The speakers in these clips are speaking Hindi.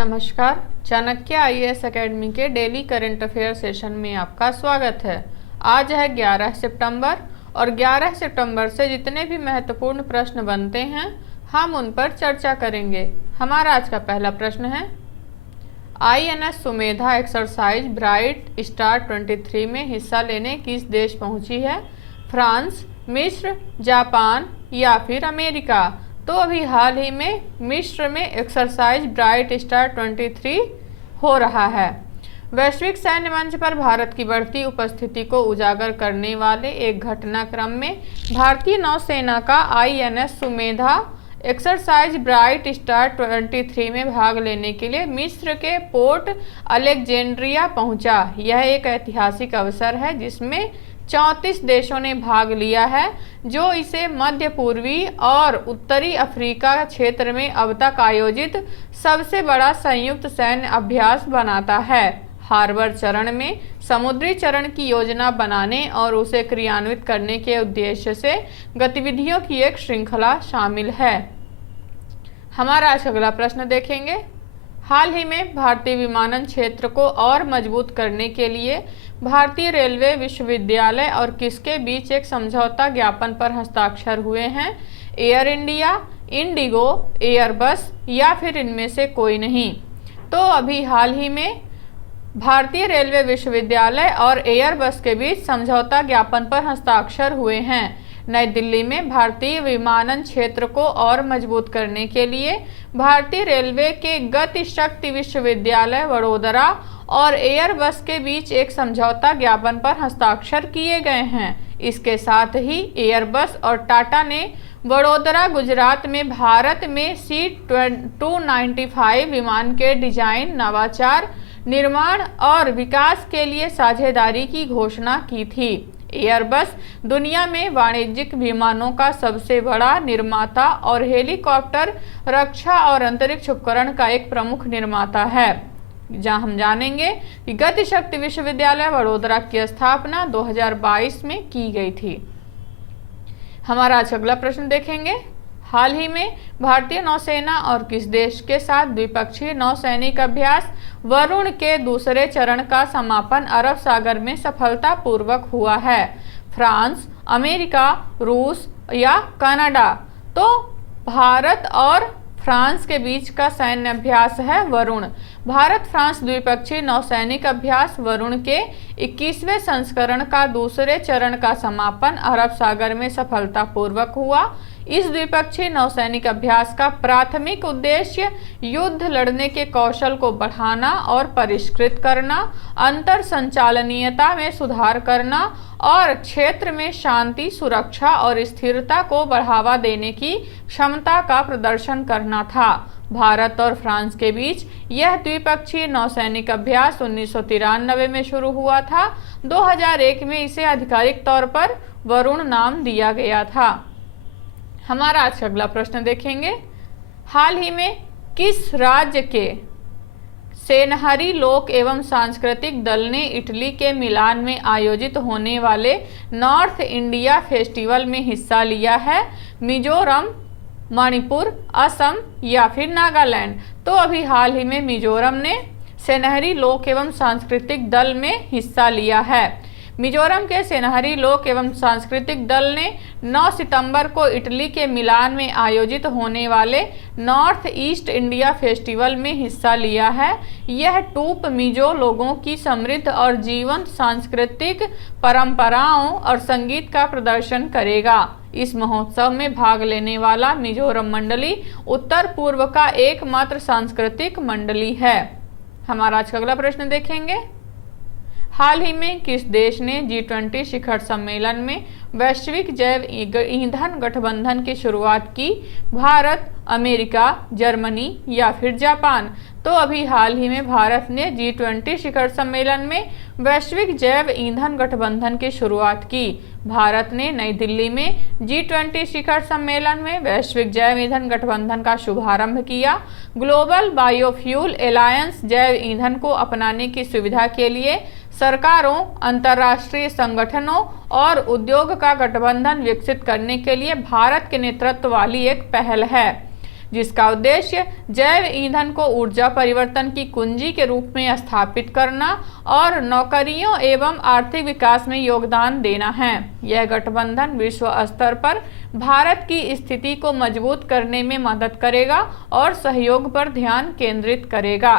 नमस्कार। चाणक्य आईएएस एकेडमी के डेली करंट अफेयर सेशन में आपका स्वागत है। आज है 11 सितंबर और 11 सितंबर से जितने भी महत्वपूर्ण प्रश्न बनते हैं हम उन पर चर्चा करेंगे। हमारा आज का पहला प्रश्न है, INS Sumedha exercise bright star 23 में हिस्सा लेने किस देश पहुंची है? फ्रांस, मिस्र, जापान या फिर अमेरिका? तो अभी हाल ही में मिस्र में एक्सरसाइज ब्राइट स्टार 23 हो रहा है। वैश्विक सैन्य मंच पर भारत की बढ़ती उपस्थिति को उजागर करने वाले एक घटनाक्रम में भारतीय नौसेना का INS Sumedha exercise bright star 23 में भाग लेने के लिए मिस्र के पोर्ट अलेक्जेंड्रिया पहुंचा। यह एक ऐतिहासिक अवसर है जिसमें 34 देशों ने भाग लिया है, जो इसे मध्य पूर्वी और उत्तरी अफ्रीका क्षेत्र में अब तक आयोजित सबसे बड़ा संयुक्त सैन्य अभ्यास बनाता है। हार्बर चरण में समुद्री चरण की योजना बनाने और उसे क्रियान्वित करने के उद्देश्य से गतिविधियों की एक श्रृंखला शामिल है। हमारा आज अगला प्रश्न देखेंगे। हाल ही में भारतीय विमानन क्षेत्र को और मजबूत करने के लिए भारतीय रेलवे विश्वविद्यालय और किसके बीच एक समझौता ज्ञापन पर हस्ताक्षर हुए हैं? एयर इंडिया, इंडिगो, एयरबस या फिर इनमें से कोई नहीं? तो अभी हाल ही में भारतीय रेलवे विश्वविद्यालय और एयरबस के बीच समझौता ज्ञापन पर हस्ताक्षर हुए हैं। नई दिल्ली में भारतीय विमानन क्षेत्र को और मजबूत करने के लिए भारतीय रेलवे के गति शक्ति विश्वविद्यालय वडोदरा और एयरबस के बीच एक समझौता ज्ञापन पर हस्ताक्षर किए गए हैं। इसके साथ ही एयरबस और टाटा ने वडोदरा गुजरात में भारत में C295 विमान के डिजाइन, नवाचार, निर्माण और विकास के लिए साझेदारी की घोषणा की थी। एयरबस दुनिया में वाणिज्यिक विमानों का सबसे बड़ा निर्माता और हेलीकॉप्टर रक्षा और अंतरिक्ष उपकरण का एक प्रमुख निर्माता है। जहां हम जानेंगे कि गति शक्ति विश्वविद्यालय वडोदरा की स्थापना 2022 में की गई थी। हमारा आज अगला प्रश्न देखेंगे। हाल ही में भारतीय नौसेना और किस देश के साथ द्विपक्षीय नौसैनिक अभ्यास वरुण के दूसरे चरण का समापन अरब सागर में सफलतापूर्वक हुआ है? फ्रांस, अमेरिका, रूस या कनाडा? तो भारत और फ्रांस के बीच का सैन्य अभ्यास है वरुण। भारत फ्रांस द्विपक्षीय नौसैनिक अभ्यास वरुण के 21वें संस्करण का दूसरे चरण का समापन अरब सागर में सफलतापूर्वक हुआ। इस द्विपक्षीय नौसैनिक अभ्यास का प्राथमिक उद्देश्य युद्ध लड़ने के कौशल को बढ़ाना और परिष्कृत करना, अंतर संचालनीयता में सुधार करना और क्षेत्र में शांति, सुरक्षा और स्थिरता को बढ़ावा देने की क्षमता का प्रदर्शन करना था। भारत और फ्रांस के बीच यह द्विपक्षीय नौसैनिक अभ्यास 1993 में शुरू हुआ था। 2001 में इसे आधिकारिक तौर पर वरुण नाम दिया गया था। हमारा आज अगला प्रश्न देखेंगे। हाल ही में किस राज्य के सेनहरी लोक एवं सांस्कृतिक दल ने इटली के मिलान में आयोजित होने वाले नॉर्थ इंडिया फेस्टिवल में हिस्सा लिया है? मिजोरम, मणिपुर, असम या फिर नागालैंड? तो अभी हाल ही में मिजोरम ने सेनहरी लोक एवं सांस्कृतिक दल में हिस्सा लिया है। मिजोरम के सेनहरी लोक एवं सांस्कृतिक दल ने 9 सितंबर को इटली के मिलान में आयोजित होने वाले नॉर्थ ईस्ट इंडिया फेस्टिवल में हिस्सा लिया है। यह टूप मिजो लोगों की समृद्ध और जीवंत सांस्कृतिक परंपराओं और संगीत का प्रदर्शन करेगा। इस महोत्सव में भाग लेने वाला मिजोरम मंडली उत्तर पूर्व का एकमात्र सांस्कृतिक मंडली है। हमारा आज का अगला प्रश्न देखेंगे। हाल ही में किस देश ने G20 शिखर सम्मेलन में वैश्विक जैव ईंधन गठबंधन की शुरुआत की? भारत, अमेरिका, जर्मनी या फिर जापान? तो अभी हाल ही में भारत ने G20 शिखर सम्मेलन में वैश्विक जैव ईंधन गठबंधन की शुरुआत की। भारत ने नई दिल्ली में G20 शिखर सम्मेलन में वैश्विक जैव ईंधन गठबंधन का शुभारंभ किया। ग्लोबल बायोफ्यूल एलायंस जैव ईंधन को अपनाने की सुविधा के लिए सरकारों, अंतर्राष्ट्रीय संगठनों और उद्योग का गठबंधन विकसित करने के लिए भारत के नेतृत्व वाली एक पहल है। जिसका उद्देश्य जैव ईंधन को ऊर्जा परिवर्तन की कुंजी के रूप में स्थापित करना और नौकरियों एवं आर्थिक विकास में योगदान देना है। यह गठबंधन विश्व स्तर पर भारत की स्थिति को मजबूत करने में मदद करेगा और सहयोग पर ध्यान केंद्रित करेगा।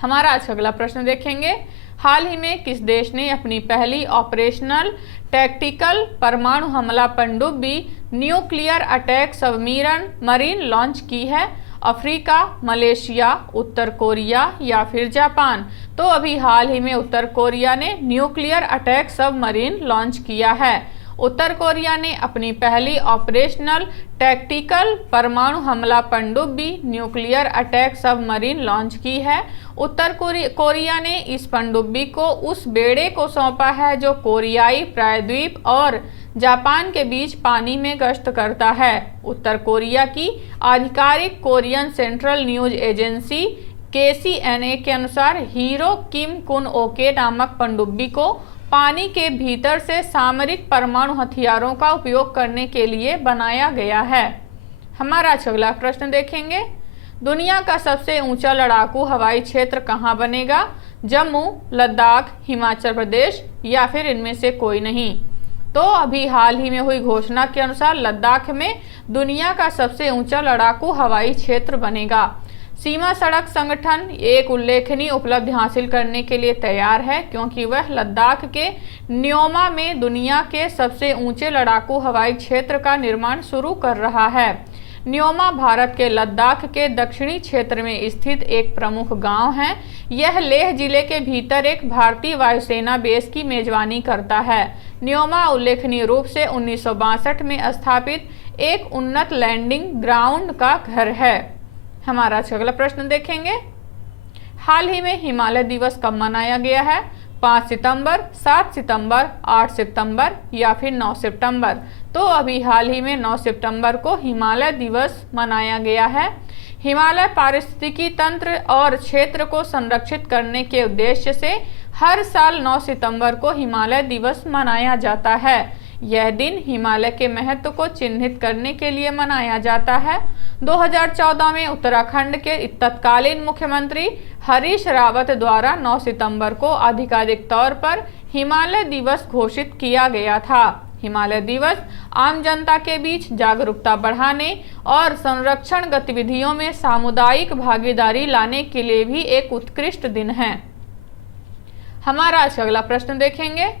हमारा आज अगला प्रश्न देखेंगे। हाल ही में किस देश ने अपनी पहली ऑपरेशनल टैक्टिकल परमाणु हमला पनडुब्बी न्यूक्लियर अटैक सबमरीन लॉन्च की है? अफ्रीका, मलेशिया, उत्तर कोरिया या फिर जापान? तो अभी हाल ही में उत्तर कोरिया ने न्यूक्लियर अटैक सबमरीन लॉन्च किया है। उत्तर कोरिया ने अपनी पहली ऑपरेशनल टैक्टिकल परमाणु हमला पनडुब्बी न्यूक्लियर अटैक सबमरीन लॉन्च की है। उत्तर कोरिया ने इस पनडुब्बी को उस बेड़े को सौंपा है जो कोरियाई प्रायद्वीप और जापान के बीच पानी में गश्त करता है। उत्तर कोरिया की आधिकारिक Korean central news agency KCNA के अनुसार हीरो किम कुन ओके नामक पनडुब्बी को पानी के भीतर से सामरिक परमाणु हथियारों का उपयोग करने के लिए बनाया गया है। हमारा अगला प्रश्न देखेंगे। दुनिया का सबसे ऊंचा लड़ाकू हवाई क्षेत्र कहाँ बनेगा? जम्मू, लद्दाख, हिमाचल प्रदेश या फिर इनमें से कोई नहीं? तो अभी हाल ही में हुई घोषणा के अनुसार लद्दाख में दुनिया का सबसे ऊंचा लड़ाकू हवाई क्षेत्र बनेगा। सीमा सड़क संगठन एक उल्लेखनीय उपलब्धि हासिल करने के लिए तैयार है क्योंकि वह लद्दाख के न्योमा में दुनिया के सबसे ऊंचे लड़ाकू हवाई क्षेत्र का निर्माण शुरू कर रहा है। न्योमा भारत के लद्दाख के दक्षिणी क्षेत्र में स्थित एक प्रमुख गांव है। यह लेह जिले के भीतर एक भारतीय वायुसेना बेस की मेजबानी करता है। न्योमा उल्लेखनीय रूप से 1962 में स्थापित एक उन्नत लैंडिंग ग्राउंड का घर है। हमारा अगला प्रश्न देखेंगे। हाल ही में हिमालय दिवस कब मनाया गया है? 5 सितंबर, 7 सितंबर, 8 सितंबर या फिर 9 सितंबर? तो अभी हाल ही में 9 सितंबर को हिमालय दिवस मनाया गया है। हिमालय पारिस्थितिकी तंत्र और क्षेत्र को संरक्षित करने के उद्देश्य से हर साल 9 सितंबर को हिमालय दिवस मनाया जाता है। यह दिन हिमालय के महत्व को चिन्हित करने के लिए मनाया जाता है। 2014 में उत्तराखंड के तत्कालीन मुख्यमंत्री हरीश रावत द्वारा 9 सितंबर को आधिकारिक तौर पर हिमालय दिवस घोषित किया गया था। हिमालय दिवस आम जनता के बीच जागरूकता बढ़ाने और संरक्षण गतिविधियों में सामुदायिक भागीदारी लाने के लिए भी एक उत्कृष्ट दिन है। हमारा अगला प्रश्न देखेंगे।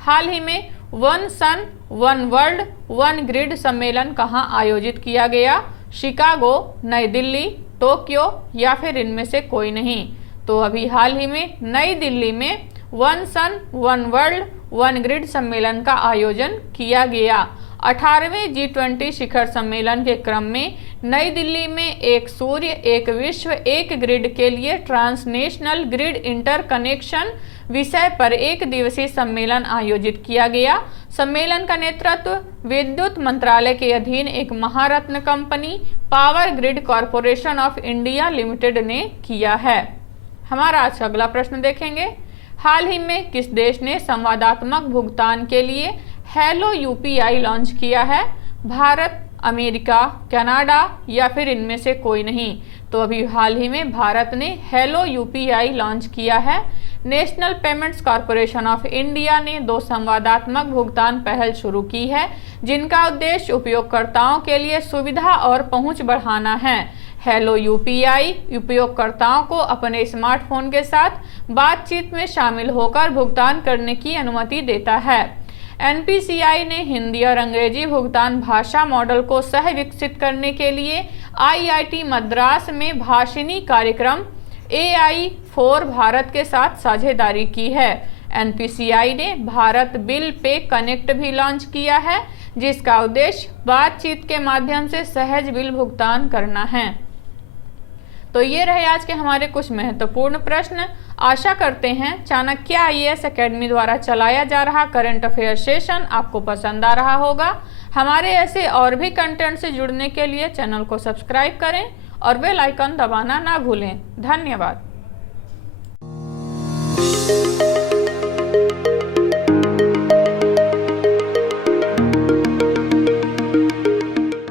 हाल ही में one sun one world one grid सम्मेलन कहाँ आयोजित किया गया? शिकागो, नई दिल्ली, टोक्यो या फिर इनमें से कोई नहीं? तो अभी हाल ही में नई दिल्ली में one sun one world one grid सम्मेलन का आयोजन किया गया। 18वें G20 शिखर सम्मेलन के क्रम में नई दिल्ली में एक सूर्य, एक विश्व, एक ग्रिड के लिए ट्रांसनेशनल ग्रिड इंटरकनेक्शन विषय पर एक दिवसीय सम्मेलन आयोजित किया गया। सम्मेलन का नेतृत्व विद्युत मंत्रालय के अधीन एक Maharatna company power grid corporation of India limited ने किया है। हमारा आज अगला प्रश्न देखेंगे। हाल ही में किस देश ने संवादात्मक भुगतान के लिए हेलो UPI लॉन्च किया है? भारत, अमेरिका, कनाडा या फिर इनमें से कोई नहीं? तो अभी हाल ही में भारत ने हेलो UPI लॉन्च किया है। National payments corporation of India ने 2 संवादात्मक भुगतान पहल शुरू की है जिनका उद्देश्य उपयोगकर्ताओं के लिए सुविधा और पहुंच बढ़ाना है। हेलो UPI उपयोगकर्ताओं को अपने स्मार्टफोन के साथ बातचीत में शामिल होकर भुगतान करने की अनुमति देता है। NPCI ने हिंदी और अंग्रेजी भुगतान भाषा मॉडल को सह विकसित करने के लिए IIT मद्रास में भाषिणी कार्यक्रम AI4 भारत के साथ साझेदारी की है। NPCI ने भारत बिल पे कनेक्ट भी लॉन्च किया है जिसका उद्देश्य बातचीत के माध्यम से सहज बिल भुगतान करना है। तो ये रहे आज के हमारे कुछ महत्वपूर्ण प्रश्न। आशा करते हैं चाणक्य IAS अकेडमी द्वारा चलाया जा रहा करंट अफेयर सेशन आपको पसंद आ रहा होगा। हमारे ऐसे और भी कंटेंट से जुड़ने के लिए चैनल को सब्सक्राइब करें और बेल आइकन दबाना ना भूलें। धन्यवाद।